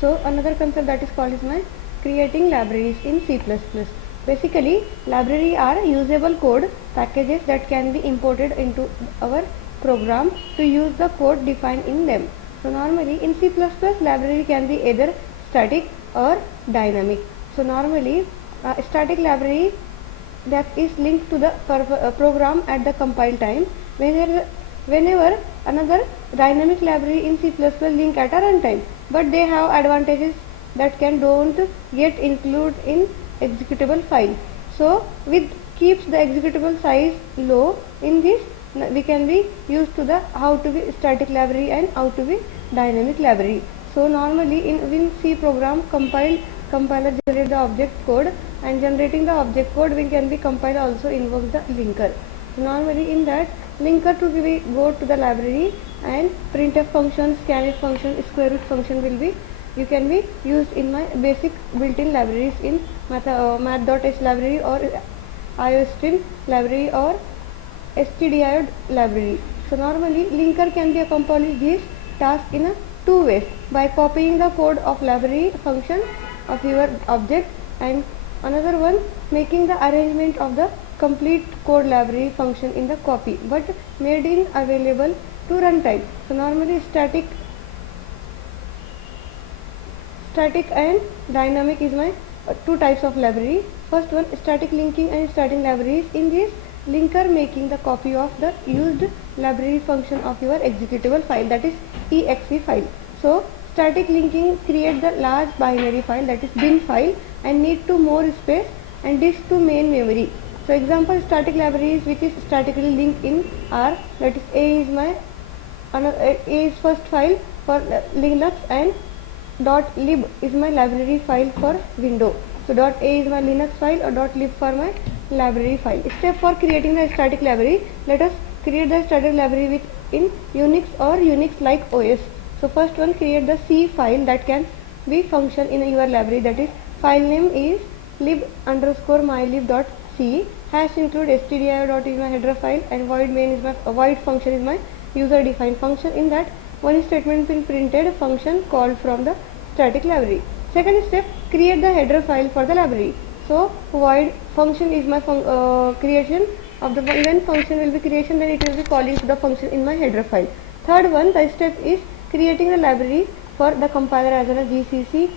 So another concept that is called is my creating libraries in C++. Basically, library are usable code packages that can be imported into our program to use the code defined in them. So normally in C++, library can be either static or dynamic. So normally static library that is linked to the program at the compile time, whenever another dynamic library in C++ link at a runtime, but they have advantages that don't get included in executable file. So with keeps the executable size low. In this we can be used to the how to be static library and how to be dynamic library. So normally in C program compiler generate the object code, and generating the object code we can be compiler also invoke the linker. So normally in that linker to be go to the library, and printf function, scanf function, square root function will be you can be used in my basic built-in libraries in math.h library or iostream library or stdio library. So normally linker can be accomplished this task in a two ways: by copying the code of library function of your object, and another one making the arrangement of the complete code library function in the copy but made in available to runtime. So normally static and dynamic is my two types of library. First one, static linking and starting libraries. In this, linker making the copy of the used library function of your executable file, that is exe file. So static linking create the large binary file, that is bin file, and need to more space and disk to main memory. So example static libraries which is statically linked in are, that is A is first file for Linux, and .lib is my library file for Windows. So .a is my Linux file, or .lib for my library file. Step for creating the static library. Let us create the static library with in Unix or Unix like OS. So first one, create the C file that can be function in your library, that is file name is lib_mylib.c, hash include stdio is my header file, and void main is my void function is my user defined function. In that one statement will printed function called from the static library. Second step, create the header file for the library. So void function is my creation of the event function will be creation, then it will be calling to the function in my header file. Third one, the step is creating the library for the compiler as a gcc-c.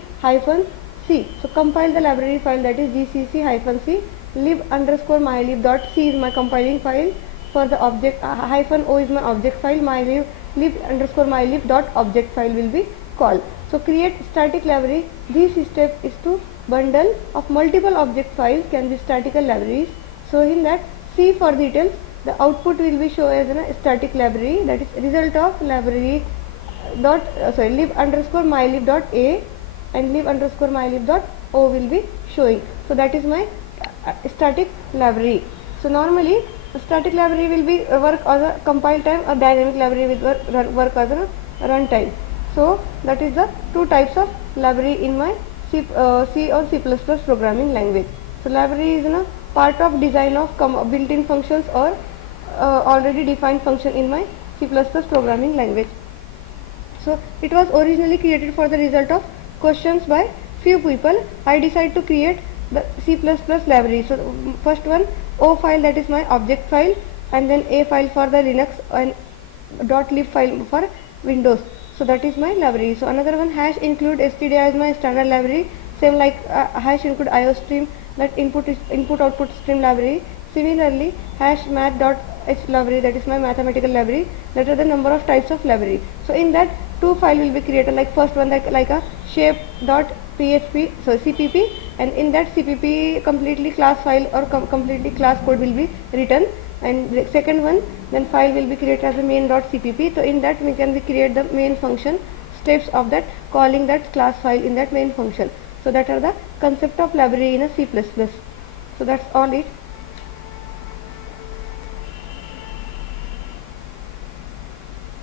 So compile the library file, that is gcc-c lib_mylib.c is my compiling file for the object, -o is my object file, lib_mylib.object file will be called. So create static library. This step is to bundle of multiple object files can be statical libraries. So in that C for details, the output will be shown as a static library, that is result of library lib_mylib.a and lib_mylib.o will be showing. So that is my static library. So normally static library will be work as a compile time, or dynamic library will work as a runtime. So that is the two types of library in my C or C++ programming language. So library is a part of design of built-in functions or already defined function in my C++ programming language. So it was originally created for the result of questions by few people. I decided to create the C++ library. So first one, O file, that is my object file, and then A file for the Linux, and .lib file for Windows. So that is my library. So another one, hash include stdio is my standard library, same like hash include iostream, that input output stream library. Similarly, hash math.h library, that is my mathematical library. That are the number of types of library. So in that two file will be created, like first one like a shape.php, so cpp, and in that cpp completely class file or completely class code will be written, and the second one then file will be created as a main.cpp. So in that we can create the main function steps of that, calling that class file in that main function. So that are the concept of library in a C++. So that's all it.